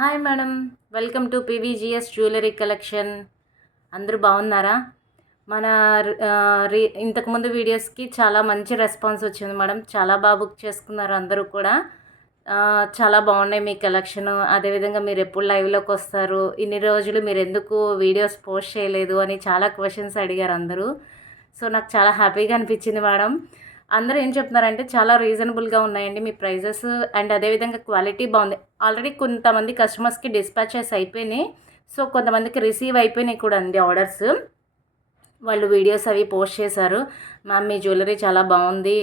Hi madam, welcome to PVGS jewellery collection. అందరూ బాగున్నారా? మన ఇంతకుముందు వీడియోస్కి చాలా మంచి రెస్పాన్స్ వచ్చింది మేడం. చాలా బాగా బుక్ చేసుకున్నారు అందరూ కూడా. చాలా బాగున్నాయి మీ కలెక్షన్. అదేవిధంగా మీరు ఎప్పుడు లైవ్లోకి వస్తారు, ఇన్ని రోజులు మీరు ఎందుకు వీడియోస్ పోస్ట్ చేయలేదు అని చాలా క్వశ్చన్స్ అడిగారు అందరూ. సో నాకు చాలా హ్యాపీగా అనిపించింది మేడం. అందరూ ఏం చెప్తున్నారంటే చాలా రీజనబుల్గా ఉన్నాయండి మీ ప్రైజెస్, అండ్ అదేవిధంగా క్వాలిటీ బాగుంది. ఆల్రెడీ కొంతమంది కస్టమర్స్కి డిస్పాచెస్ అయిపోయినాయి, సో కొంతమందికి రిసీవ్ అయిపోయినాయి కూడా అండి ఆర్డర్స్. వాళ్ళు వీడియోస్ అవి పోస్ట్ చేశారు, మ్యామ్ మీ జ్యువెలరీ చాలా బాగుంది,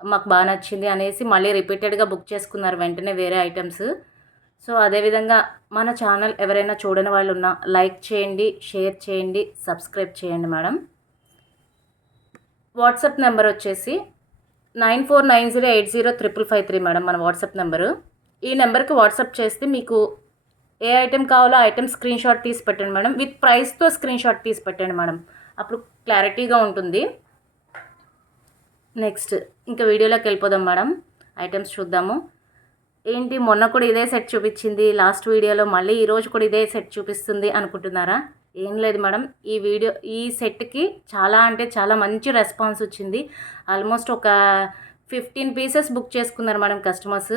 మాకు బాగా నచ్చింది అనేసి మళ్ళీ రిపీటెడ్గా బుక్ చేసుకున్నారు వెంటనే వేరే ఐటమ్స్. సో అదేవిధంగా మన ఛానల్ ఎవరైనా చూడని వాళ్ళు ఉన్నా లైక్ చేయండి, షేర్ చేయండి, సబ్స్క్రైబ్ చేయండి మేడం. వాట్సాప్ నెంబర్ వచ్చేసి 9490805553 మేడం మన వాట్సాప్ నెంబరు. ఈ నెంబర్కి వాట్సాప్ చేస్తే మీకు ఏ ఐటెం కావాలో ఆ ఐటెం స్క్రీన్ షాట్ తీసి పెట్టండి మేడం. విత్ ప్రైస్తో స్క్రీన్ షాట్ తీసి పెట్టండి మేడం, అప్పుడు క్లారిటీగా ఉంటుంది. నెక్స్ట్ ఇంకా వీడియోలోకి వెళ్ళిపోదాం మేడం. ఐటమ్స్ చూద్దాము. ఏంటి మొన్న కూడా ఇదే సెట్ చూపించింది లాస్ట్ వీడియోలో, మళ్ళీ ఈరోజు కూడా ఇదే సెట్ చూపిస్తుంది అనుకుంటున్నారా? ఏం లేదు మేడం, ఈ సెట్కి చాలా అంటే చాలా మంచి రెస్పాన్స్ వచ్చింది. ఆల్మోస్ట్ ఒక 15 పీసెస్ బుక్ చేసుకున్నారు మేడం కస్టమర్స్.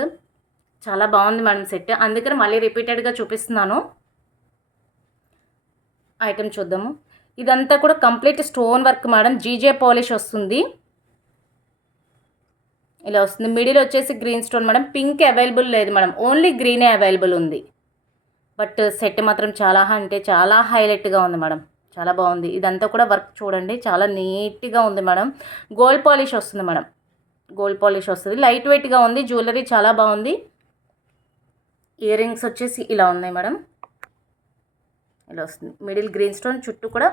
చాలా బాగుంది మేడం సెట్, అందుకని మళ్ళీ రిపీటెడ్గా చూపిస్తున్నాను. ఐటమ్ చూద్దాము. ఇదంతా కూడా complete stone work madam, GJ polish వస్తుంది. ఇలా వస్తుంది. మిడిల్ వచ్చేసి green stone madam. Pink available లేదు మేడం, ఓన్లీ గ్రీనే అవైలబుల్ ఉంది. బట్ సెట్ మాత్రం చాలా అంటే చాలా హైలైట్గా ఉంది మేడం, చాలా బాగుంది. ఇదంతా కూడా వర్క్ చూడండి, చాలా నీట్గా ఉంది మేడం. గోల్డ్ పాలిష్ వస్తుంది మేడం, గోల్డ్ పాలిష్ వస్తుంది. లైట్ వెయిట్గా ఉంది, జ్యువెలరీ చాలా బాగుంది. ఇయర్ రింగ్స్ వచ్చేసి ఇలా ఉన్నాయి మేడం, ఇలా వస్తుంది. మిడిల్ గ్రీన్ స్టోన్, చుట్టూ కూడా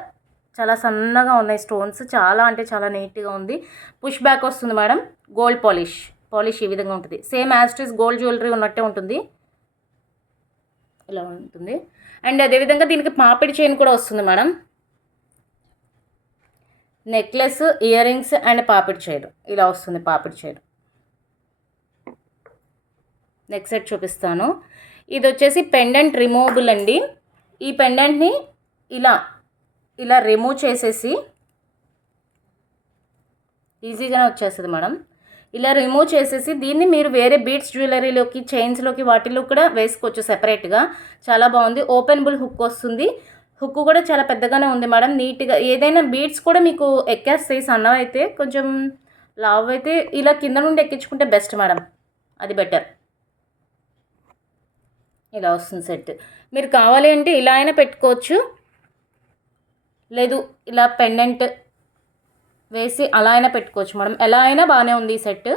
చాలా సన్నగా ఉన్నాయి స్టోన్స్, చాలా అంటే చాలా నీట్గా ఉంది. పుష్ బ్యాక్ వస్తుంది మేడం. గోల్డ్ పాలిష్ ఈ విధంగా ఉంటుంది. Same as it is gold jewellery ఉన్నట్టే ఉంటుంది, ఇలా ఉంటుంది. అండ్ అదేవిధంగా దీనికి పాపిడి చైన్ కూడా వస్తుంది madam. Necklace, ear rings and papdi chain ఇలా వస్తుంది. పాపిడి చైన్ నెక్స్ట్ సెట్ చూపిస్తాను. ఇది వచ్చేసి పెండెంట్ రిమూవబుల్ అండి. ఈ పెండెంట్ని ఇలా రిమూవ్ చేసేసి ఈజీగానే వచ్చేస్తుంది మేడం. ఇలా రిమూవ్ చేసేసి దీన్ని మీరు వేరే బీడ్స్ జ్యువెలరీలోకి, చైన్స్లోకి, వాటిలో కూడా వేసుకోవచ్చు సెపరేట్గా. చాలా బాగుంది. ఓపెనబుల్ హుక్ వస్తుంది. హుక్ కూడా చాలా పెద్దగానే ఉంది మేడం, నీట్గా. ఏదైనా బీడ్స్ కూడా మీకు ఎక్కేస్తాయి, సన్నవి అయితే. కొంచెం లావ్ అయితే ఇలా కింద నుండి ఎక్కించుకుంటే బెస్ట్ మేడం, అది బెటర్. ఇలా వస్తుంది సెట్. మీరు కావాలి అంటే ఇలా అయినా పెట్టుకోవచ్చు, లేదు ఇలా పెండెంట్ వేసి అలా అయినా పెట్టుకోవచ్చు మేడం. ఎలా అయినా బాగానే ఉంది ఈ సెట్.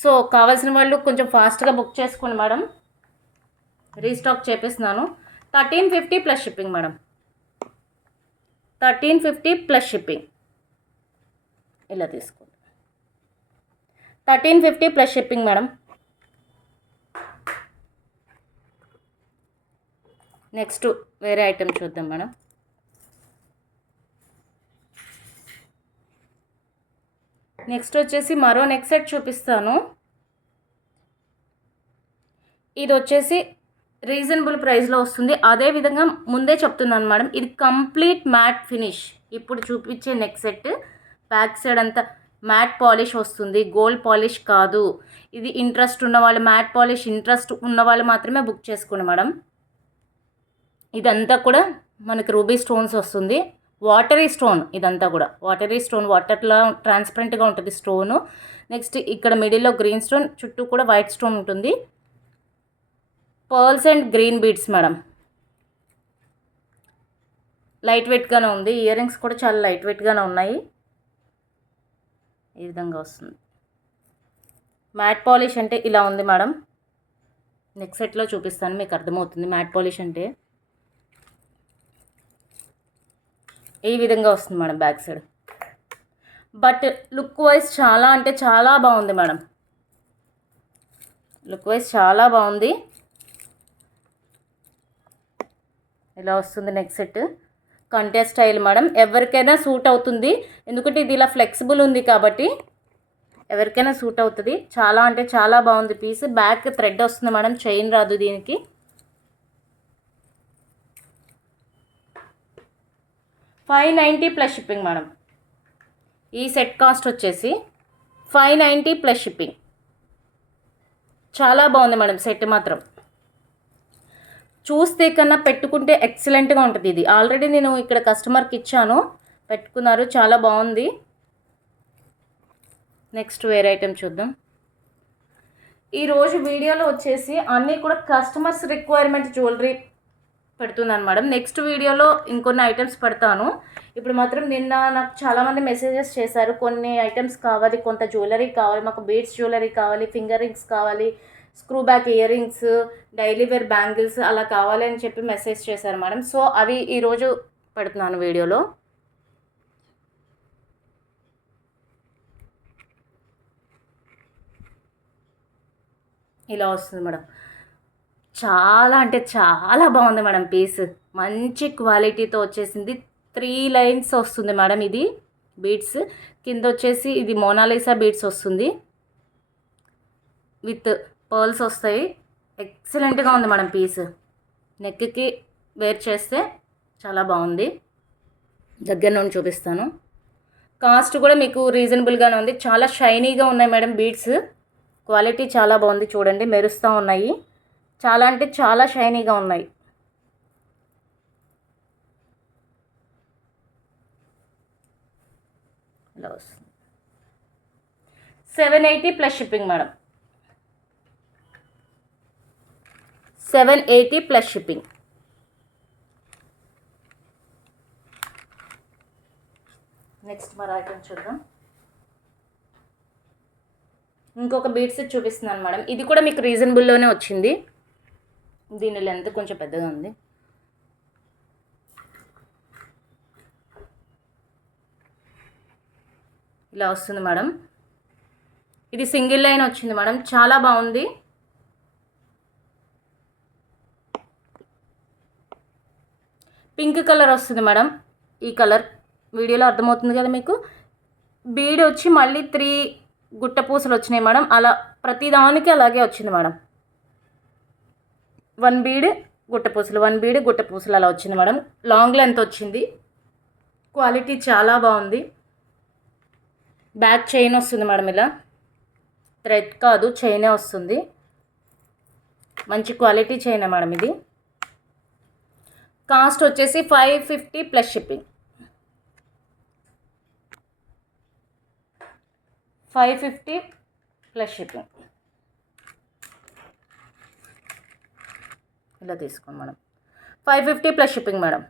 సో కావాల్సిన వాళ్ళు కొంచెం ఫాస్ట్గా బుక్ చేసుకోండి మేడం, రీస్టాక్ చేపిస్తున్నాను. 1350 plus shipping madam, 1350 plus shipping. ఇలా తీసుకోండి, 1350 ప్లస్ షిప్పింగ్ మేడం. నెక్స్ట్ వేరే ఐటెం చూద్దాం మేడం. నెక్స్ట్ వచ్చేసి మరో నెక్ సెట్ చూపిస్తాను. ఇది వచ్చేసి రీజనబుల్ ప్రైస్లో వస్తుంది. అదేవిధంగా ముందే చెప్తున్నాను మేడం, ఇది కంప్లీట్ మ్యాట్ ఫినిష్. ఇప్పుడు చూపించే నెక్ సెట్ బ్యాక్ సైడ్ అంతా మ్యాట్ పాలిష్ వస్తుంది, గోల్డ్ పాలిష్ కాదు. ఇది ఇంట్రెస్ట్ ఉన్నవాళ్ళు, మ్యాట్ పాలిష్ ఇంట్రెస్ట్ ఉన్నవాళ్ళు మాత్రమే బుక్ చేసుకోండి మేడం. ఇదంతా కూడా మనకి రూబీ స్టోన్స్ వస్తుంది, వాటరీ స్టోన్. ఇదంతా కూడా వాటరీ స్టోన్, వాటర్లో ట్రాన్స్పరెంట్గా ఉంటుంది స్టోను. నెక్స్ట్ ఇక్కడ మిడిల్లో గ్రీన్ స్టోన్, చుట్టూ కూడా వైట్ స్టోన్ ఉంటుంది. Pearls and green beads madam, light వెయిట్గానే ఉంది. ఇయర్ రింగ్స్ కూడా చాలా లైట్ వెయిట్గానే ఉన్నాయి. ఈ విధంగా వస్తుంది. మ్యాట్ పాలిష్ అంటే ఇలా ఉంది మేడం. నెక్స్ట్ సెట్లో చూపిస్తాను, మీకు అర్థమవుతుంది మ్యాట్ పాలిష్ అంటే. ఈ విధంగా వస్తుంది madam back side. But look wise చాలా అంటే చాలా బాగుంది మేడం, లుక్ వైజ్ చాలా బాగుంది. ఇలా వస్తుంది next set. Contest style madam, ఎవరికైనా సూట్ అవుతుంది, ఎందుకంటే ఇది ఇలా ఫ్లెక్సిబుల్ ఉంది కాబట్టి ఎవరికైనా సూట్ అవుతుంది. చాలా అంటే చాలా బాగుంది పీస్. బ్యాక్ థ్రెడ్ వస్తుంది మేడం, చైన్ రాదు దీనికి. 590 ప్లస్ షిప్పింగ్ మేడం. ఈ సెట్ కాస్ట్ వచ్చేసి 590 ప్లస్ షిప్పింగ్. చాలా బాగుంది మేడం సెట్ మాత్రం. చూస్తే కన్నా పెట్టుకుంటే ఎక్సలెంట్గా ఉంటుంది. ఇది ఆల్రెడీ నేను ఇక్కడ కస్టమర్కి ఇచ్చాను, పెట్టుకున్నారు, చాలా బాగుంది. నెక్స్ట్ వేరే ఐటెం చూద్దాం. ఈరోజు వీడియోలో వచ్చేసి అన్నీ కూడా కస్టమర్స్ రిక్వైర్మెంట్ జ్యువెలరీ పెడుతున్నాను మేడం. నెక్స్ట్ వీడియోలో ఇంకొన్ని ఐటమ్స్ పెడతాను. ఇప్పుడు మాత్రం నిన్న నాకు చాలామంది మెసేజెస్ చేశారు, కొన్ని ఐటమ్స్ కావాలి, కొంత జ్యువెలరీ కావాలి, మాకు బీడ్స్ జ్యువెలరీ కావాలి, ఫింగర్ రింగ్స్ కావాలి, screw back ear rings, daily wear bangles అలా కావాలి అని చెప్పి మెసేజ్ చేశారు మేడం. సో అవి ఈరోజు పెడుతున్నాను వీడియోలో. ఇలా వస్తుంది మేడం. చాలా అంటే చాలా బాగుంది మేడం పీస్. మంచి క్వాలిటీతో వచ్చేసింది. 3 లైన్స్ వస్తుంది మేడం. ఇది బీడ్స్ కింద వచ్చేసి ఇది మోనాలిసా బీడ్స్ వస్తుంది, విత్ పర్ల్స్ వస్తాయి. ఎక్సలెంట్గా ఉంది మేడం పీస్. నెక్కి వేర్ చేస్తే చాలా బాగుంది. దగ్గర నుండి చూపిస్తాను. కాస్ట్ కూడా మీకు రీజనబుల్గానే ఉంది. చాలా షైనీగా ఉన్నాయి మేడం బీడ్స్. క్వాలిటీ చాలా బాగుంది. చూడండి, మెరుస్తూ ఉన్నాయి. చాలా అంటే చాలా షైనీగా ఉన్నాయి. ఇలా వస్తుంది. 780 plus shipping madam. 780 plus shipping. Next మరి ఐటమ్ చూద్దాం. ఇంకొక బీడ్స్ చూపిస్తున్నాను మేడం. ఇది కూడా మీకు రీజనబుల్లోనే వచ్చింది. దీని లెంత్ కొంచెం పెద్దగా ఉంది. ఇలా వస్తుంది మేడం. ఇది సింగిల్ లైన్ వచ్చింది మేడం. చాలా బాగుంది. పింక్ కలర్ వస్తుంది మేడం. ఈ కలర్ వీడియోలో అర్థమవుతుంది కదా మీకు. బీడ్ వచ్చి మళ్ళీ 3 గుట్ట పూసలు వచ్చినాయి మేడం. అలా ప్రతిదానికి అలాగే వచ్చింది మేడం. 1 బీడ్ గుట్ట పూసలు, 1 బీడ్ గుట్ట పూసలు అలా వచ్చింది మేడం. లాంగ్ లెంత్ వచ్చింది. క్వాలిటీ చాలా బాగుంది. బ్యాక్ చైన్ వస్తుంది మేడం. ఇలా థ్రెడ్ కాదు, చైనే వస్తుంది. మంచి క్వాలిటీ చైనే మేడం ఇది. కాస్ట్ వచ్చేసి 550 ప్లస్ షిప్పింగ్. 550 plus shipping. ఇలా తీసుకోండి madam. 550 plus shipping madam.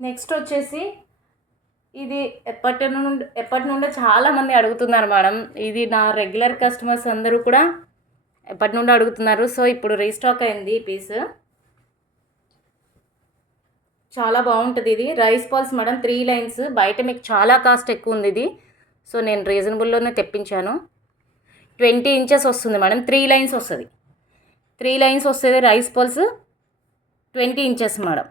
Next వచ్చేసి ఇది ఎప్పటి నుండి చాలామంది అడుగుతున్నారు మేడం. ఇది నా రెగ్యులర్ కస్టమర్స్ అందరూ కూడా ఎప్పటి నుండి అడుగుతున్నారు. సో ఇప్పుడు రీస్టాక్ అయింది ఈ పీస్. చాలా బాగుంటుంది. ఇది రైస్ పల్స్ మేడం. 3 లైన్స్. బయట మీకు చాలా కాస్ట్ ఎక్కువ ఉంది ఇది. సో నేను రీజనబుల్లోనే తెప్పించాను. 20 ఇంచెస్ వస్తుంది మేడం. 3 లైన్స్ వస్తుంది. 3 లైన్స్ వస్తుంది రైస్ పల్స్. 20 inches madam.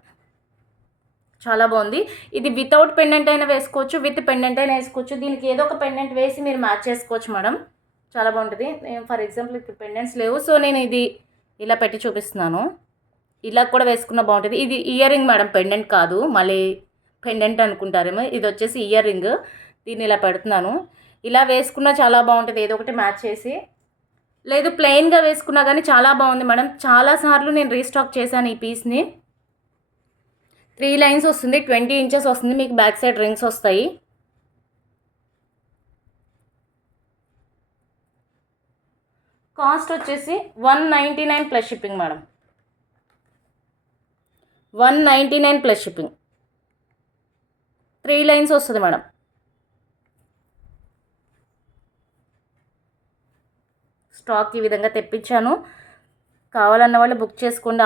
చాలా బాగుంది. ఇది వితౌట్ పెండెంట్ అయినా వేసుకోవచ్చు, విత్ పెండెంట్ అయినా వేసుకోవచ్చు. దీనికి ఏదో ఒక పెండెంట్ వేసి మీరు మ్యాచ్ చేసుకోవచ్చు మేడం. చాలా బాగుంటుంది. ఫర్ ఎగ్జాంపుల్ ఇప్పుడు పెండెంట్స్ లేవు, సో నేను ఇది ఇలా పెట్టి చూపిస్తున్నాను. ఇలా కూడా వేసుకున్న బాగుంటుంది. ఇది ఇయర్ రింగ్ మేడం, పెండెంట్ కాదు. మళ్ళీ పెండెంట్ అనుకుంటారేమో. ఇది వచ్చేసి ఇయర్ రింగ్. దీన్ని ఇలా పెడుతున్నాను. ఇలా వేసుకున్నా చాలా బాగుంటుంది. ఏదో ఒకటి మ్యాచ్ చేసి, లేదు ప్లెయిన్గా వేసుకున్నా కానీ చాలా బాగుంది మేడం. చాలాసార్లు నేను రీస్టాక్ చేశాను ఈ పీస్ని. 3 లైన్స్ వస్తుంది. 20 ఇంచెస్ వస్తుంది. మీకు బ్యాక్ సైడ్ రింగ్స్ వస్తాయి. కాస్ట్ వచ్చేసి 199 plus shipping madam. 199 plus shipping. 3 lines వస్తుంది మేడం. స్టాక్ ఈ విధంగా తెప్పించాను. కావాలన్న వాళ్ళు బుక్ చేసుకోండి.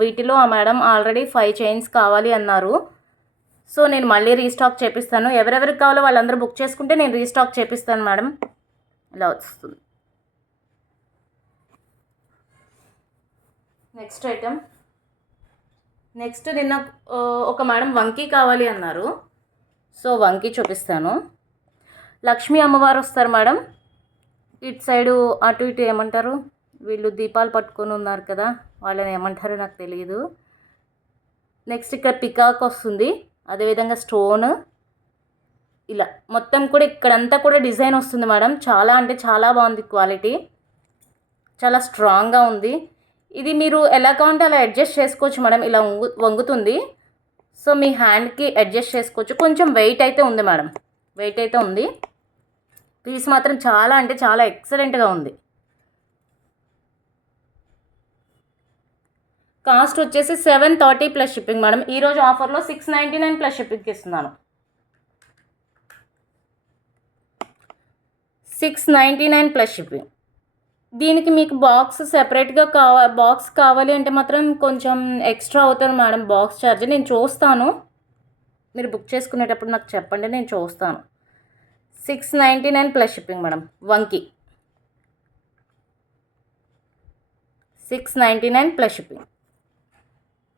వీటిలో ఆ మేడం ఆల్రెడీ 5 చైన్స్ కావాలి అన్నారు. సో నేను మళ్ళీ రీస్టాక్ చేపిస్తాను. ఎవరెవరికి కావాలో వాళ్ళందరూ బుక్ చేసుకుంటే నేను రీస్టాక్ చేపిస్తాను మేడం. ఇలా వస్తుంది. Next item. నెక్స్ట్ నిన్న ఒక మేడం వంకీ కావాలి అన్నారు. సో వంకీ చూపిస్తాను. లక్ష్మీ అమ్మవారు వస్తారు మేడం. ఇటు సైడు అటు ఇటు ఏమంటారు, వీళ్ళు దీపాలు పట్టుకొని ఉన్నారు కదా, వాళ్ళని ఏమంటారో నాకు తెలియదు. నెక్స్ట్ ఇక్కడ పికాక్ వస్తుంది, అదేవిధంగా స్టోన్, ఇలా మొత్తం కూడా ఇక్కడంతా కూడా డిజైన్ వస్తుంది మేడం. చాలా అంటే చాలా బాగుంది, క్వాలిటీ చాలా స్ట్రాంగ్గా ఉంది. ఇది మీరు ఎలా కావాలంటే అలా అడ్జస్ట్ చేసుకోవచ్చు మేడం. ఇలా వంగుతుంది, సో మీ హ్యాండ్కి అడ్జస్ట్ చేసుకోవచ్చు. కొంచెం వెయిట్ అయితే ఉంది మేడం, వెయిట్ అయితే ఉంది. పీస్ మాత్రం చాలా అంటే చాలా ఎక్సలెంట్గా ఉంది. కాస్ట్ వచ్చేసి 730 ప్లస్ షిప్పింగ్ మేడం. ఈరోజు ఆఫర్లో 699 ప్లస్ షిప్పింగ్కి ఇస్తున్నాను. 699 ప్లస్ షిప్పింగ్. దీనికి మీకు బాక్స్ సెపరేట్గా బాక్స్ కావాలి అంటే మాత్రం కొంచెం ఎక్స్ట్రా అవుతుంది మేడం, బాక్స్ ఛార్జ్. నేను చూస్తాను, మీరు బుక్ చేసుకునేటప్పుడు నాకు చెప్పండి, నేను చూస్తాను. 699 ప్లస్ షిప్పింగ్ మేడం. వంకి 699 ప్లస్ షిప్పింగ్.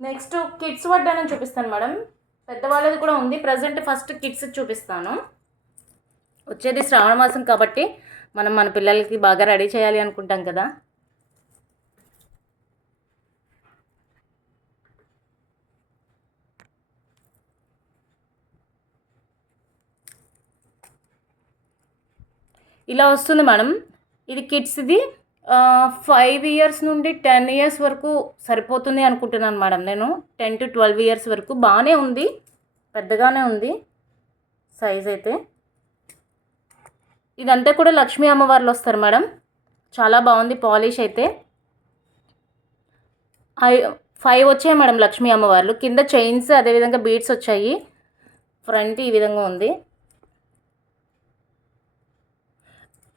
నెక్స్ట్ కిడ్స్ వడ్డానం చూపిస్తాను మేడం. పెద్దవాళ్ళది కూడా ఉంది. ప్రజెంట్ ఫస్ట్ కిడ్స్ చూపిస్తాను. వచ్చేది శ్రావణ మాసం కాబట్టి మనం మన పిల్లలకి బాగా రెడీ చేయాలి అనుకుంటాం కదా. ఇలా వస్తుంది మేడం. ఇది కిడ్స్ది 5 ఇయర్స్ నుండి 10 ఇయర్స్ వరకు సరిపోతుంది అనుకుంటున్నాను మేడం. నేను 10 to 12 ఇయర్స్ వరకు బాగానే ఉంది, పెద్దగానే ఉంది సైజ్ అయితే. ఇదంతా కూడా లక్ష్మీ అమ్మవార్లు వస్తారు మేడం. చాలా బాగుంది పాలిష్ అయితే. 5 వచ్చాయి మేడం లక్ష్మీ అమ్మవార్లు. కింద చైన్స్ అదేవిధంగా బీడ్స్ వచ్చాయి. ఫ్రంట్ ఈ విధంగా ఉంది,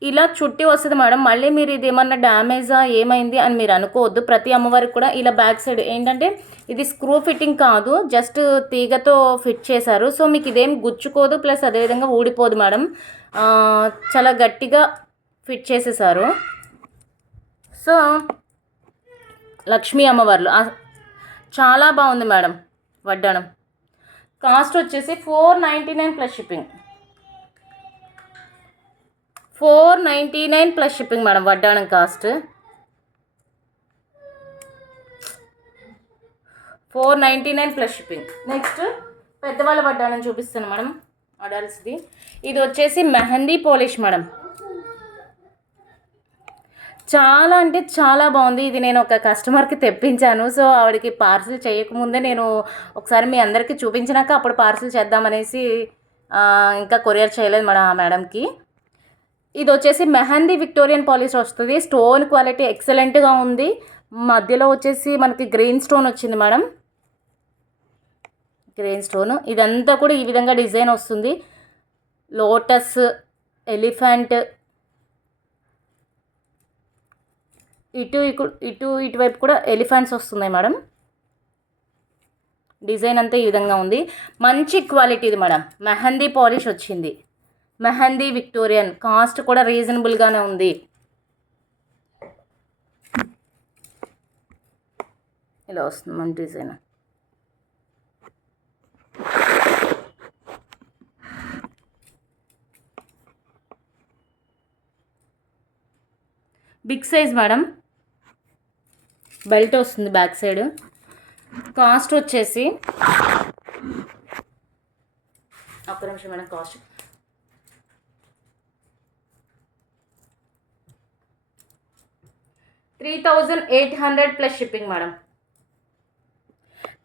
ఇలా చుట్టి వస్తుంది మేడం. మళ్ళీ మీరు ఇది ఏమన్నా డ్యామేజా ఏమైంది అని మీరు అనుకోవద్దు. ప్రతి అమ్మవారికి కూడా ఇలా బ్యాక్ సైడ్ ఏంటంటే ఇది స్క్రూ ఫిట్టింగ్ కాదు, జస్ట్ తీగతో ఫిట్ చేశారు. సో మీకు ఇదేం గుచ్చుకోదు, ప్లస్ అదేవిధంగా ఊడిపోదు మేడం. చాలా గట్టిగా ఫిట్ చేసేసారు. సో లక్ష్మీ అమ్మవార్లు చాలా బాగుంది మేడం వడ్డానం. కాస్ట్ వచ్చేసి 499 plus shipping. 499 plus shipping madam వడ్డానం కాస్ట్. 499 plus shipping. నెక్స్ట్ పెద్దవాళ్ళ వడ్డానం చూపిస్తాను మేడం, అడల్ట్స్ది. ఇది వచ్చేసి మెహందీ పాలిష్ మేడం. చాలా అంటే చాలా బాగుంది. ఇది నేను ఒక కస్టమర్కి తెప్పించాను. సో ఆవిడకి పార్సిల్ చేయకముందే నేను ఒకసారి మీ అందరికీ చూపించినాక అప్పుడు పార్సిల్ చేద్దామనేసి ఇంకా కొరియర్ చేయలేదు మేడం ఆ మేడంకి. ఇది వచ్చేసి మెహందీ విక్టోరియన్ పాలిష్ వస్తుంది. స్టోన్ క్వాలిటీ ఎక్సలెంట్గా ఉంది. మధ్యలో వచ్చేసి మనకి గ్రీన్ స్టోన్ వచ్చింది మేడం, గ్రీన్ స్టోన్. ఇదంతా కూడా ఈ విధంగా డిజైన్ వస్తుంది. లోటస్, ఎలిఫెంట్, ఇటువైపు కూడా ఎలిఫెంట్స్ వస్తున్నాయి మేడం. డిజైన్ అంతా ఈ విధంగా ఉంది. మంచి క్వాలిటీ ఇది మేడం. మెహందీ పాలిష్ వచ్చింది, మెహందీ విక్టోరియన్. కాస్ట్ కూడా రీజనబుల్గానే ఉంది. ఇలా వస్తుంది మన design. Big size madam. Belt వస్తుంది బ్యాక్ సైడ్. కాస్ట్ వచ్చేసి ఒక్క నిమిషం madam. Cost 3800 plus shipping madam.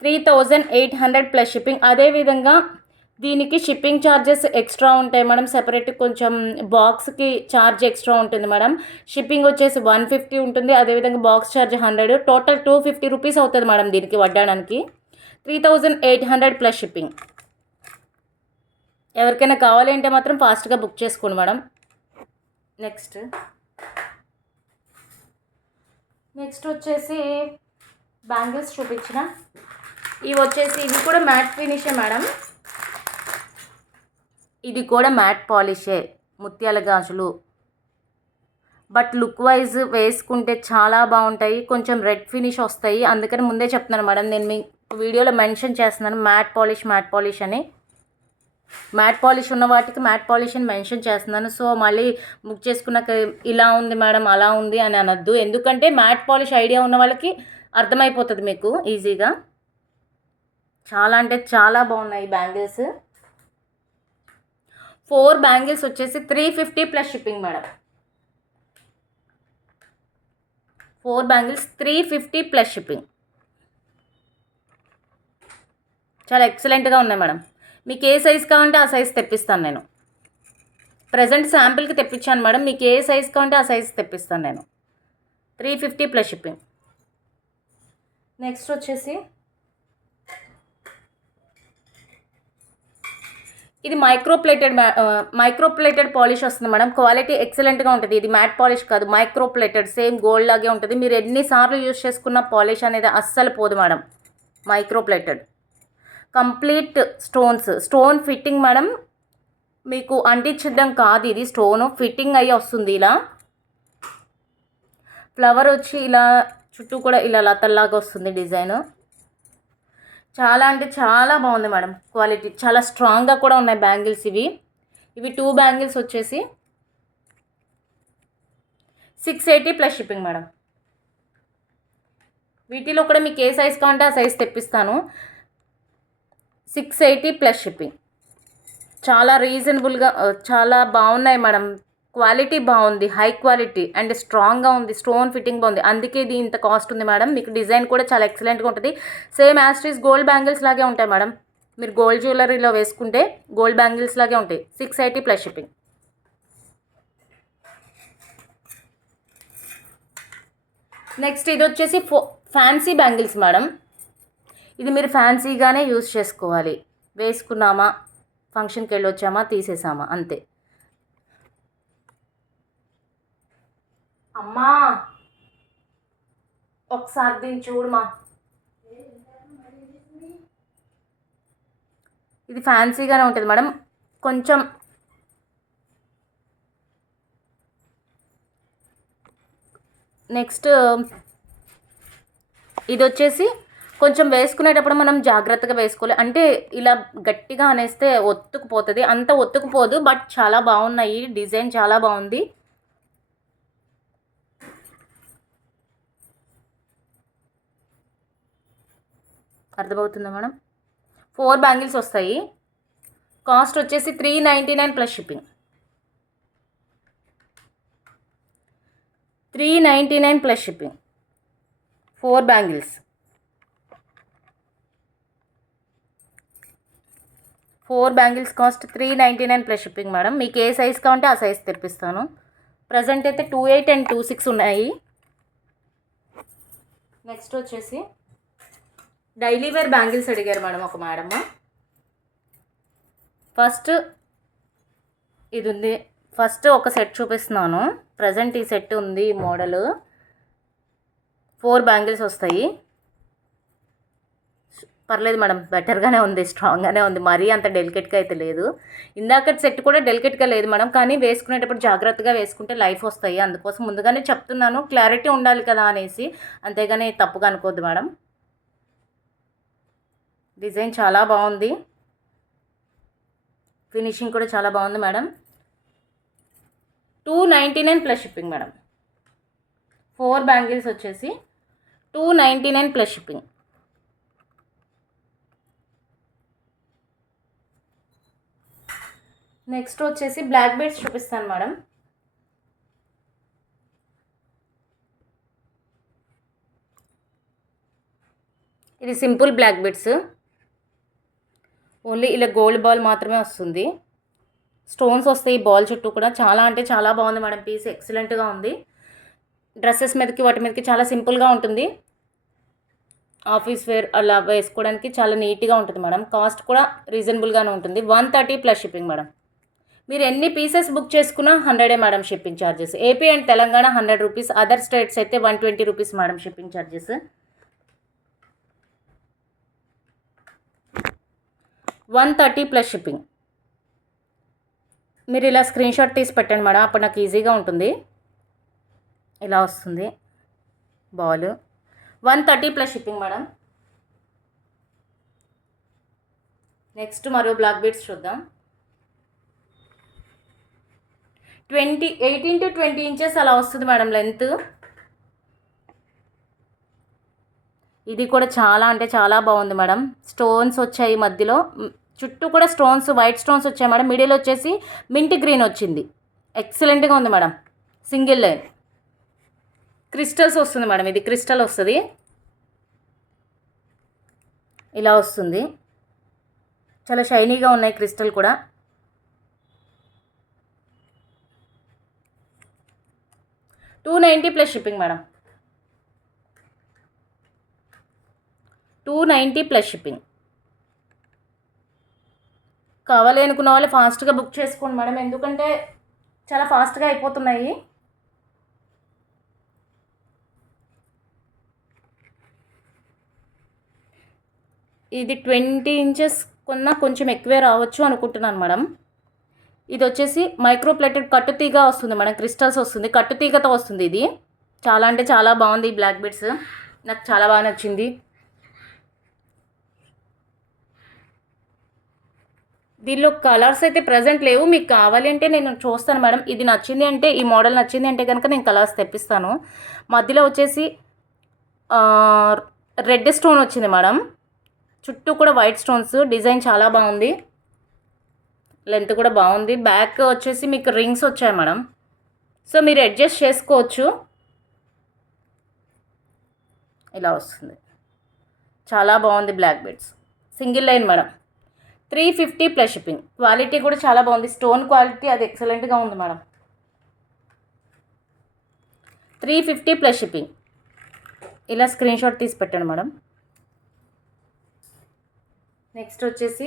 3800 plus shipping. అదేవిధంగా దీనికి షిప్పింగ్ ఛార్జెస్ ఎక్స్ట్రా ఉంటాయి మేడం. సెపరేట్ కొంచెం బాక్స్కి ఛార్జ్ ఎక్స్ట్రా ఉంటుంది మేడం. షిప్పింగ్ వచ్చేసి 150 ఉంటుంది, అదేవిధంగా బాక్స్ ఛార్జ్ 100. టోటల్ 250 రూపీస్ అవుతుంది మేడం దీనికి వడ్డాడానికి. 3800 ప్లస్ షిప్పింగ్. ఎవరికైనా కావాలి అంటే మాత్రం ఫాస్ట్గా బుక్ చేసుకోండి మేడం. నెక్స్ట్ వచ్చేసి బ్యాంగిల్స్ చూపించిన. ఇవి వచ్చేసి ఇవి కూడా మ్యాట్ ఫినిషే మేడం. ఇది కూడా మ్యాట్ పాలిషే, ముత్యాల గాజులు. బట్ లుక్ వైజ్ వేసుకుంటే చాలా బాగుంటాయి. కొంచెం రెడ్ ఫినిష్ వస్తాయి, అందుకని ముందే చెప్తున్నాను మేడం. నేను మీ వీడియోలో మెన్షన్ చేస్తున్నాను మ్యాట్ పాలిష్ అని. మ్యాట్ పాలిష్ ఉన్న వాటికి మ్యాట్ పాలిష్ అని మెన్షన్ చేస్తున్నాను. సో మళ్ళీ బుక్ చేసుకున్నాక ఇలా ఉంది మేడం అలా ఉంది అని అనొద్దు. ఎందుకంటే మ్యాట్ పాలిష్ ఐడియా ఉన్న వాళ్ళకి అర్థమైపోతుంది మీకు ఈజీగా. చాలా అంటే చాలా బాగున్నాయి బ్యాంగిల్స్. 4 బ్యాంగిల్స్ వచ్చేసి 350 plus shipping madam. 4 bangles 350 plus shipping. చాలా ఎక్సలెంట్గా ఉన్నాయి మేడం. మీకు ఏ సైజ్ కావాలంటే ఆ సైజ్ తెప్పిస్తాను నేను. ప్రజెంట్ శాంపిల్కి తెప్పించాను మేడం. మీకు ఏ సైజ్ కావాలంటే ఆ సైజ్ తెప్పిస్తాను నేను. 350 ప్లస్ షిప్పింగ్. నెక్స్ట్ వచ్చేసి ఇది మైక్రోప్లేటెడ్ పాలిష్ వస్తుంది మేడం. క్వాలిటీ ఎక్సలెంట్గా ఉంటుంది. ఇది మ్యాట్ పాలిష్ కాదు, మైక్రోప్లేటెడ్, సేమ్ గోల్డ్ లాగే ఉంటుంది. మీరు ఎన్నిసార్లు యూజ్ చేసుకున్న పాలిష్ అనేది అస్సలు పోదు madam. Microplated complete stone fitting madam. మీకు అంటించడం కాదు, ఇది స్టోన్ ఫిట్టింగ్ అయ్యి వస్తుంది. ఇలా ఫ్లవర్ వచ్చి ఇలా చుట్టూ కూడా ఇలా లతల్లాగా వస్తుంది డిజైన్. చాలా అంటే చాలా బాగుంది మేడం. క్వాలిటీ చాలా స్ట్రాంగ్గా కూడా ఉన్నాయి బ్యాంగిల్స్. ఇవి 2 బ్యాంగిల్స్ వచ్చేసి 680 ప్లస్ షిప్పింగ్ మేడం. వీటిలో కూడా మీకు ఏ సైజ్ కావాలంటే ఆ సైజ్ తెప్పిస్తాను. 680 ప్లస్ షిప్పింగ్. చాలా రీజనబుల్గా చాలా బాగున్నాయి మేడం. క్వాలిటీ బాగుంది, హై క్వాలిటీ అండ్ స్ట్రాంగ్గా ఉంది. స్టోన్ ఫిట్టింగ్ బాగుంది, అందుకే ఇది ఇంత కాస్ట్ ఉంది మేడం. మీకు డిజైన్ కూడా చాలా ఎక్సలెంట్గా ఉంటుంది. సేమ్ యాస్ట్రీస్ గోల్డ్ బ్యాంగిల్స్ లాగే ఉంటాయి మేడం. మీరు గోల్డ్ జ్యువెలరీలో వేసుకుంటే గోల్డ్ బ్యాంగిల్స్ లాగే ఉంటాయి. 680 ప్లస్ షిప్పింగ్. నెక్స్ట్ ఇది వచ్చేసి ఫ్యాన్సీ బ్యాంగిల్స్ మేడం. ఇది మీరు ఫ్యాన్సీగానే యూస్ చేసుకోవాలి. వేసుకున్నామా, ఫంక్షన్కి వెళ్ళి వచ్చామా, తీసేసామా, అంతే. అమ్మా ఒకసారి దీన్ని చూడమా. ఇది ఫ్యాన్సీగానే ఉంటుంది మేడం. కొంచెం నెక్స్ట్ ఇది వచ్చేసి కొంచెం వేసుకునేటప్పుడు మనం జాగ్రత్తగా వేసుకోవాలి. అంటే ఇలా గట్టిగా అనేస్తే ఒత్తుకుపోతుంది, అంత ఒత్తుకుపోదు. బట్ చాలా బాగున్నాయి, డిజైన్ చాలా బాగుంది. అర్థమవుతుందా మేడం? 4 బ్యాంగిల్స్ వస్తాయి. కాస్ట్ వచ్చేసి 399 plus shipping. 399 plus shipping. 4 bangles. 4 bangles cost 399 plus shipping madam. మీకు ఏ సైజ్ కావాలంటే ఆ సైజ్ తెప్పిస్తాను. ప్రజెంట్ అయితే 28 అండ్ 26 ఉన్నాయి. నెక్స్ట్ వచ్చేసి డైలీ వేర్ బ్యాంగిల్స్ అడిగారు మేడం ఒక మేడమ్. ఫస్ట్ ఇది ఉంది. ఫస్ట్ ఒక సెట్ చూపిస్తున్నాను. ప్రజెంట్ ఈ సెట్ ఉంది, ఈ మోడల్. 4 బ్యాంగిల్స్ వస్తాయి. పర్లేదు మేడం, బెటర్గానే ఉంది, స్ట్రాంగ్గానే ఉంది. మరీ అంత డెలికేట్గా అయితే లేదు. ఇందాక సెట్ కూడా డెలికేట్గా లేదు మేడం, కానీ వేసుకునేటప్పుడు జాగ్రత్తగా వేసుకుంటే లైఫ్ వస్తాయి. అందుకోసం ముందుగానే చెప్తున్నాను, క్లారిటీ ఉండాలి కదా అనేసి. అంతేగాని తప్పుగా అనుకోవద్దు మేడం. డిజైన్ చాలా బాగుంది, ఫినిషింగ్ కూడా చాలా బాగుంది madam. 299 plus shipping madam. 4 bangles వచ్చేసి 299 ప్లస్ షిప్పింగ్. నెక్స్ట్ వచ్చేసి బ్లాక్ బీడ్స్ చూపిస్తాను మేడం. ఇది సింపుల్ బ్లాక్ బీడ్స్. ఓన్లీ ఇలా గోల్డ్ బాల్ మాత్రమే వస్తుంది. స్టోన్స్ వస్తాయి బాల్ చుట్టూ కూడా. చాలా అంటే చాలా బాగుంది మేడం. పీస్ ఎక్సలెంట్గా ఉంది. డ్రెస్సెస్ మీదకి వాటి మీదకి చాలా సింపుల్గా ఉంటుంది. ఆఫీస్ వేర్ అలా వేసుకోవడానికి చాలా నీట్గా ఉంటుంది మేడం. కాస్ట్ కూడా రీజనబుల్గానే ఉంటుంది. 130 ప్లస్ షిప్పింగ్ మేడం. మీరు ఎన్ని పీసెస్ బుక్ చేసుకున్నా 100 madam shipping charges. AP and Telangana 100 rupees. Other states అయితే 120 rupees madam shipping charges. 130 plus shipping. మీరు ఇలా స్క్రీన్ షాట్ తీసి పెట్టండి మేడం, అప్పుడు నాకు ఈజీగా ఉంటుంది. ఇలా వస్తుంది ball. 130 plus shipping madam. Next మరో బ్లాక్ బీడ్స్ చూద్దాం. 18 to 20 ఇంచెస్ అలా వస్తుంది మేడం లెంత్. ఇది కూడా చాలా అంటే చాలా బాగుంది మేడం. స్టోన్స్ వచ్చాయి మధ్యలో, చుట్టూ కూడా స్టోన్స్, వైట్ స్టోన్స్ వచ్చాయి మేడం. మిడిల్ వచ్చేసి మింట్ గ్రీన్ వచ్చింది. ఎక్సలెంట్గా ఉంది మేడం. సింగిల్ లైన్ క్రిస్టల్స్ వస్తుంది మేడం. ఇది క్రిస్టల్ వస్తుంది, ఇలా వస్తుంది. చాలా షైనీగా ఉన్నాయి క్రిస్టల్ కూడా. $290 plus shipping madam. 290 plus shipping. కావాలి అనుకున్న వాళ్ళు ఫాస్ట్గా బుక్ చేసుకోండి మేడం, ఎందుకంటే చాలా ఫాస్ట్గా అయిపోతున్నాయి. ఇది 20 ఇంచెస్ కొన్నా కొంచెం ఎక్కువే రావచ్చు అనుకుంటున్నాను మేడం. ఇది వచ్చేసి మైక్రో ప్లేటెడ్ కట్టుతీగ వస్తుంది మేడం. క్రిస్టల్స్ వస్తుంది, కట్టుతీగతో వస్తుంది. ఇది చాలా అంటే చాలా బాగుంది. ఈ బ్లాక్ బీడ్స్ నాకు చాలా బాగా నచ్చింది. దీనిలో కలర్స్ అయితే ప్రజెంట్ లేవు, మీకు కావాలి అంటే నేను చూస్తాను మేడం. ఇది నచ్చింది అంటే, ఈ మోడల్ నచ్చింది అంటే కనుక నేను కలర్స్ తెప్పిస్తాను. మధ్యలో వచ్చేసి రెడ్ స్టోన్ వచ్చింది మేడం. చుట్టూ కూడా వైట్ స్టోన్స్. డిజైన్ చాలా బాగుంది, లెంత్ కూడా బాగుంది. బ్యాక్ వచ్చేసి మీకు రింగ్స్ వచ్చాయి మేడం, సో మీరు అడ్జస్ట్ చేసుకోవచ్చు. ఇలా వస్తుంది, చాలా బాగుంది black beads. Single line madam. 350 plus shipping. Quality కూడా చాలా బాగుంది, స్టోన్ క్వాలిటీ అది ఎక్సలెంట్గా ఉంది మేడం. 350 ప్లస్ షిప్పింగ్. ఇలా స్క్రీన్ షాట్ తీసి పెట్టండి మేడం. నెక్స్ట్ వచ్చేసి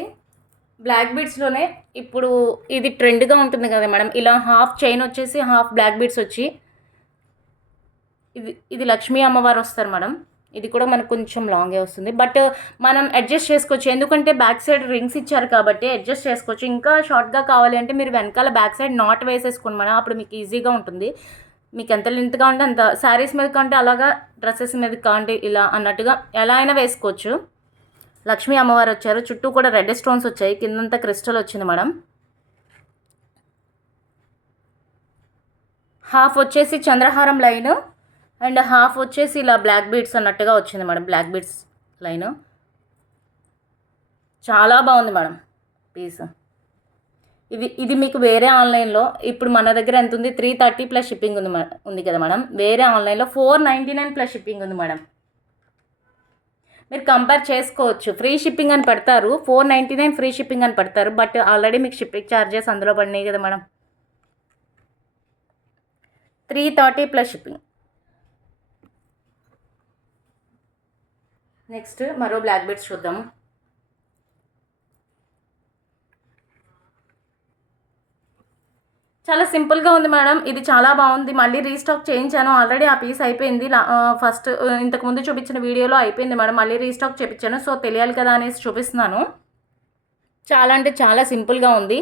బ్లాక్ బీడ్స్లోనే ఇప్పుడు ఇది ట్రెండ్గా ఉంటుంది కదా మేడం. ఇలా హాఫ్ చైన్ వచ్చేసి హాఫ్ బ్లాక్ బీడ్స్ వచ్చి, ఇది లక్ష్మీ అమ్మవారు వస్తారు మేడం. ఇది కూడా మనకు కొంచెం లాంగే వస్తుంది, బట్ మనం అడ్జస్ట్ చేసుకోవచ్చు, ఎందుకంటే బ్యాక్ సైడ్ రింగ్స్ ఇచ్చారు కాబట్టి అడ్జస్ట్ చేసుకోవచ్చు. ఇంకా షార్ట్గా కావాలి అంటే మీరు వెనకాల బ్యాక్ సైడ్ నాట్ వేసేసుకోండి మేడం, అప్పుడు మీకు ఈజీగా ఉంటుంది. మీకు ఎంత లెంత్గా ఉంటే అంత, శారీస్ మీద కంటే అలాగా డ్రెస్సెస్ మీద కాంటే ఇలా అన్నట్టుగా ఎలా అయినా వేసుకోవచ్చు. లక్ష్మీ అమ్మవారు వచ్చారు, చుట్టూ కూడా రెడ్ స్టోన్స్ వచ్చాయి, కిందంతా క్రిస్టల్ వచ్చింది మేడం. హాఫ్ వచ్చేసి చంద్రహారం లైన్ అండ్ హాఫ్ వచ్చేసి ఇలా బ్లాక్ బీడ్స్ అన్నట్టుగా వచ్చింది మేడం. బ్లాక్ బీడ్స్ లైన్ చాలా బాగుంది మేడం పీస్. ఇది మీకు వేరే ఆన్లైన్లో ఇప్పుడు మన దగ్గర ఎంత ఉంది, 330 ప్లస్ షిప్పింగ్ ఉంది కదా మేడం. వేరే ఆన్లైన్లో 499 ప్లస్ షిప్పింగ్ ఉంది మేడం. మీరు కంపేర్ చేసుకోవచ్చు. ఫ్రీ షిప్పింగ్ అని పెడతారు, 499 ఫ్రీ షిప్పింగ్ అని పెడతారు, బట్ ఆల్రెడీ మీకు షిప్పింగ్ ఛార్జెస్ అందులో పడినాయి కదా మేడం. 330 plus shipping. నెక్స్ట్ మరో బ్లాక్ బీడ్స్ చూద్దాము. చాలా సింపుల్గా ఉంది మేడం. ఇది చాలా బాగుంది, మళ్ళీ రీస్టాక్ చేయించాను. ఆల్రెడీ ఆ పీస్ అయిపోయింది, ఫస్ట్ ఇంతకుముందు చూపించిన వీడియోలో అయిపోయింది మేడం. మళ్ళీ రీస్టాక్ చేయించాను, సో తెలియాలి కదా అనేసి చూపిస్తున్నాను. చాలా అంటే చాలా సింపుల్గా ఉంది.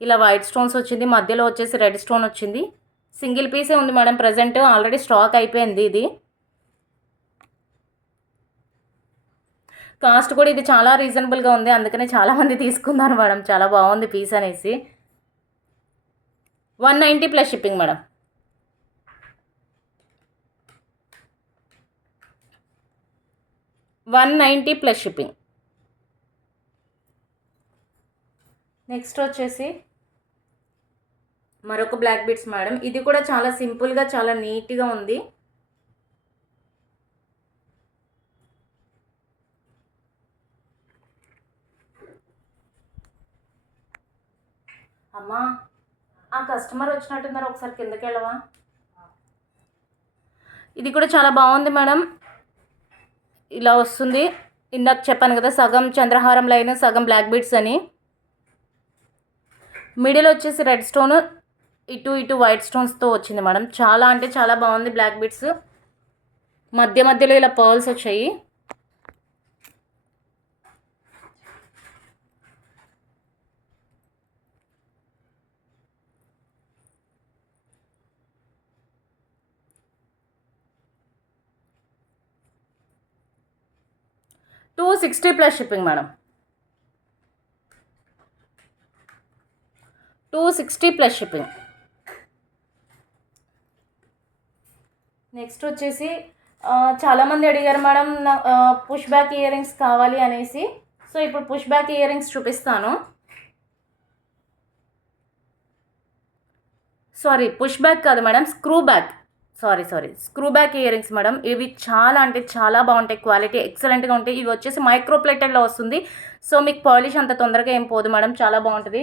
ఇలా వైట్ స్టోన్స్ వచ్చింది, మధ్యలో వచ్చేసి రెడ్ స్టోన్ వచ్చింది. సింగిల్ పీసే ఉంది మేడం ప్రజెంట్, ఆల్రెడీ స్టాక్ అయిపోయింది. ఇది కాస్ట్ కూడా ఇది చాలా రీజనబుల్గా ఉంది, అందుకనే చాలామంది తీసుకున్నారు మేడం. చాలా బాగుంది పీస్ అనేసి. 190 plus shipping madam. 190 plus shipping. Next వచ్చేసి మరొక బ్లాక్ బీడ్స్ మేడం. ఇది కూడా చాలా సింపుల్గా చాలా నీట్గా ఉంది. అమ్మా, ఆ కస్టమర్ వచ్చినట్టున్నారు, ఒకసారి కిందకి వెళ్ళవా. ఇది కూడా చాలా బాగుంది మేడం. ఇలా వస్తుంది. ఇందాక చెప్పాను కదా, సగం చంద్రహారం లైన్ సగం బ్లాక్ బీడ్స్ అని. మిడిల్ వచ్చేసి రెడ్ స్టోన్, ఇటు వైట్ స్టోన్స్తో వచ్చింది మేడం. చాలా అంటే చాలా బాగుంది బ్లాక్ బీడ్స్. మధ్యలో ఇలా పర్ల్స్ వచ్చాయి. $260 plus shipping madam. 260 plus shipping. Next వచ్చేసి చాలామంది అడిగారు madam push back ear rings కావాలి అనేసి. సో ఇప్పుడు పుష్ బ్యాక్ ఇయర్ రింగ్స్ చూపిస్తాను. సారీ, పుష్ బ్యాక్ కాదు madam, screw back. Sorry screw back ear rings madam. ఇవి చాలా అంటే చాలా బాగుంటాయి, క్వాలిటీ ఎక్సలెంట్గా ఉంటాయి. ఇవి వచ్చేసి మైక్రో ప్లేటెడ్లో వస్తుంది. సో మీకు పాలిష్ అంత తొందరగా ఏం పోదు మేడం, చాలా బాగుంటుంది.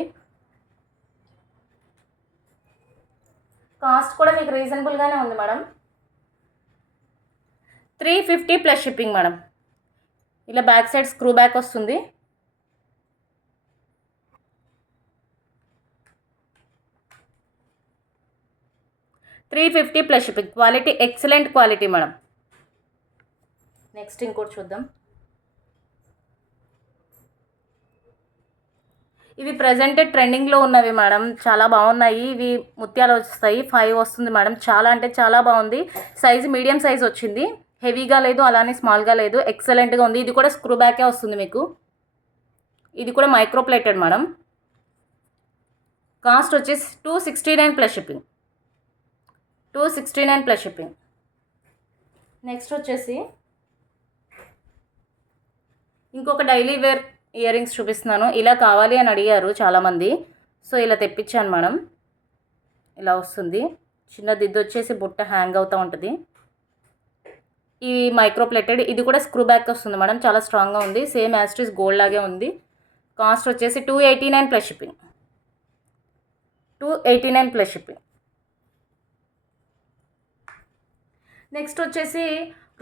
కాస్ట్ కూడా మీకు రీజనబుల్గానే ఉంది మేడం. 350 ప్లస్ షిప్పింగ్ మేడం. ఇలా బ్యాక్ సైడ్ స్క్రూ బ్యాక్ వస్తుంది. $350 plus shipping. Quality excellent quality madam. Next ఇంకోటి చూద్దాం. ఇవి ప్రజెంట్ ట్రెండింగ్లో ఉన్నవి మేడం, చాలా బాగున్నాయి. ఇవి ముత్యాలు వస్తాయి, 5 వస్తుంది మేడం. చాలా అంటే చాలా బాగుంది. సైజు మీడియం సైజ్ వచ్చింది, హెవీగా లేదు అలానే స్మాల్గా లేదు, ఎక్సలెంట్గా ఉంది. ఇది కూడా స్క్రూ బ్యాకే వస్తుంది మీకు. ఇది కూడా మైక్రో ప్లేటెడ్ మేడం. కాస్ట్ వచ్చేసి 269 plus shipping. 269 plus shipping. Next వచ్చేసి ఇంకొక డైలీ వేర్ ఇయర్ రింగ్స్ చూపిస్తున్నాను. ఇలా కావాలి అని అడిగారు చాలామంది, సో ఇలా తెప్పించాను మేడం. ఇలా వస్తుంది, చిన్న దిద్దు వచ్చేసి బుట్ట హ్యాంగ్ అవుతూ ఉంటుంది. ఇవి మైక్రో ప్లేటెడ్. ఇది కూడా స్క్రూ బ్యాక్ వస్తుంది మేడం, చాలా స్ట్రాంగ్గా ఉంది. సేమ్ యాస్ట్రీస్ గోల్డ్ లాగే ఉంది. కాస్ట్ వచ్చేసి 289 plus shipping. 289 plus shipping. Next వచ్చేసి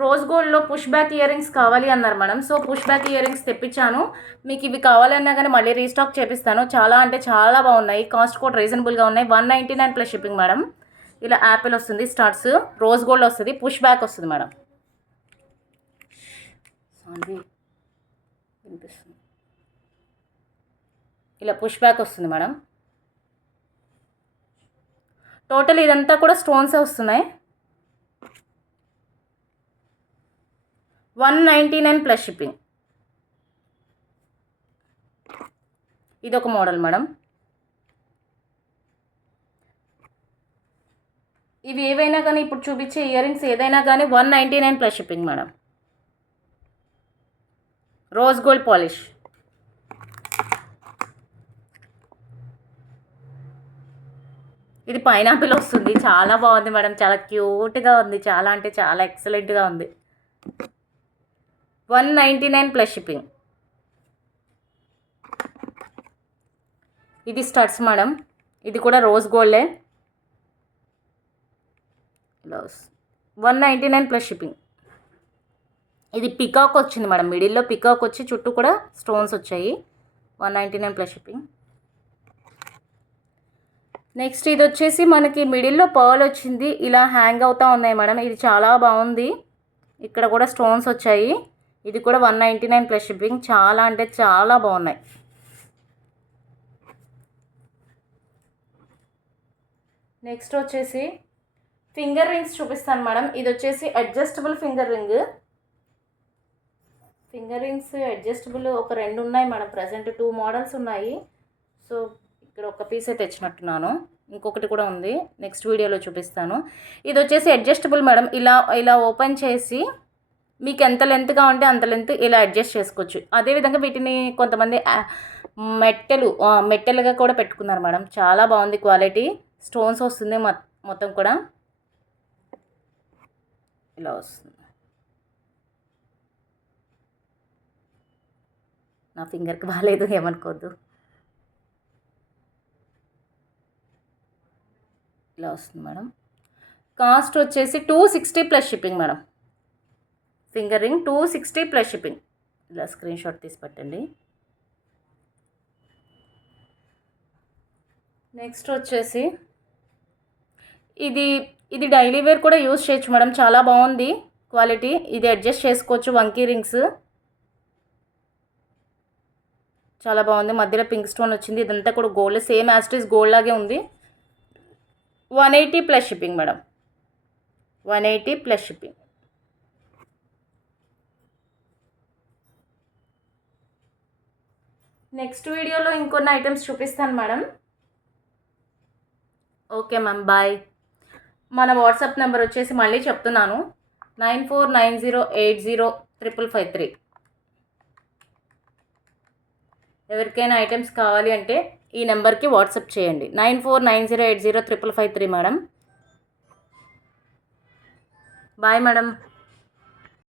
రోజ్ గోల్డ్లో పుష్ బ్యాక్ ఇయర్ రింగ్స్ కావాలి అన్నారు madam. So push back ear rings తెప్పించాను. మీకు ఇవి కావాలన్నా కానీ మళ్ళీ రీస్టాక్ చేపిస్తాను. చాలా అంటే చాలా బాగున్నాయి, కాస్ట్ కూడా రీజనబుల్గా ఉన్నాయి. 199 ప్లస్ షిప్పింగ్ మేడం. ఇలా యాపిల్ వస్తుంది, స్టార్స్, రోజ్ గోల్డ్ వస్తుంది, పుష్ బ్యాక్ వస్తుంది మేడం. వినిపిస్తుంది. ఇలా పుష్ బ్యాక్ వస్తుంది మేడం. టోటల్ ఇదంతా కూడా స్టోన్సే వస్తున్నాయి. 199 ప్లస్ షిప్పింగ్. ఇదొక మోడల్ మేడం. ఇవి ఏవైనా కానీ ఇప్పుడు చూపించే ఇయర్ రింగ్స్ ఏదైనా కానీ 199 plus shipping madam. Rose gold polish. ఇది పైనాపిల్ వస్తుంది, చాలా బాగుంది మేడం, చాలా క్యూట్గా ఉంది, చాలా అంటే చాలా ఎక్సలెంట్గా ఉంది. 199 ప్లస్ షిప్పింగ్. ఇది స్టడ్స్ మేడం. ఇది కూడా రోజ్ గోల్డే. 199 plus shipping. ఇది పికాక్ వచ్చింది మేడం, మిడిల్లో పికాక్ వచ్చి చుట్టూ కూడా స్టోన్స్ వచ్చాయి. 199 ప్లస్ షిప్పింగ్. నెక్స్ట్ ఇది వచ్చేసి మనకి మిడిల్లో పర్ల్ వచ్చింది, ఇలా హ్యాంగ్ అవుతూ ఉన్నాయి మేడం. ఇది చాలా బాగుంది, ఇక్కడ కూడా స్టోన్స్ వచ్చాయి. ఇది కూడా 199 ప్లస్ షిప్పింగ్. చాలా అంటే చాలా బాగున్నాయి. నెక్స్ట్ వచ్చేసి ఫింగర్ రింగ్స్ చూపిస్తాను మేడం. ఇది వచ్చేసి adjustable finger ring. Finger rings adjustable ఒక 2 ఉన్నాయి మేడం, ప్రజెంట్ 2 మోడల్స్ ఉన్నాయి. సో ఇక్కడ ఒక పీసే తెచ్చినట్టున్నాను, ఇంకొకటి కూడా ఉంది, నెక్స్ట్ వీడియోలో చూపిస్తాను. ఇది వచ్చేసి అడ్జస్టబుల్ మేడం. ఇలా ఓపెన్ చేసి మీకు ఎంత లెంత్గా ఉంటే అంత లెంత్ ఇలా అడ్జస్ట్ చేసుకోవచ్చు. అదేవిధంగా వీటిని కొంతమంది మెట్టెలుగా కూడా పెట్టుకున్నారు మేడం. చాలా బాగుంది క్వాలిటీ. స్టోన్స్ వస్తుంది మొత్తం కూడా, ఇలా వస్తుంది. నా ఫింగర్కి బాగాలేదు, ఏమనుకోవద్దు. ఇలా వస్తుంది మేడం. కాస్ట్ వచ్చేసి 260 plus shipping madam. Finger ring 260 plus shipping. ఇలా స్క్రీన్ షాట్ తీసి పెట్టండి. నెక్స్ట్ వచ్చేసి ఇది డైలీ వేర్ కూడా యూజ్ చేయొచ్చు మేడం, చాలా బాగుంది క్వాలిటీ. ఇది అడ్జస్ట్ చేసుకోవచ్చు, వంకీ రింగ్స్ చాలా బాగుంది. మధ్యలో పింక్ స్టోన్ వచ్చింది. ఇదంతా కూడా గోల్డ్, సేమ్ యాస్టీస్ గోల్డ్ లాగే ఉంది. 180 plus shipping madam. 180 plus shipping. Next వీడియోలో ఇంకొన్ని ఐటమ్స్ చూపిస్తాను మేడం. Okay ma'am, bye. మన వాట్సాప్ నెంబర్ వచ్చేసి మళ్ళీ చెప్తున్నాను, 9490805553. ఎవరికైనా ఐటమ్స్ కావాలి అంటే ఈ నెంబర్కి వాట్సాప్ చేయండి. 9490805553 మేడం. Bye madam.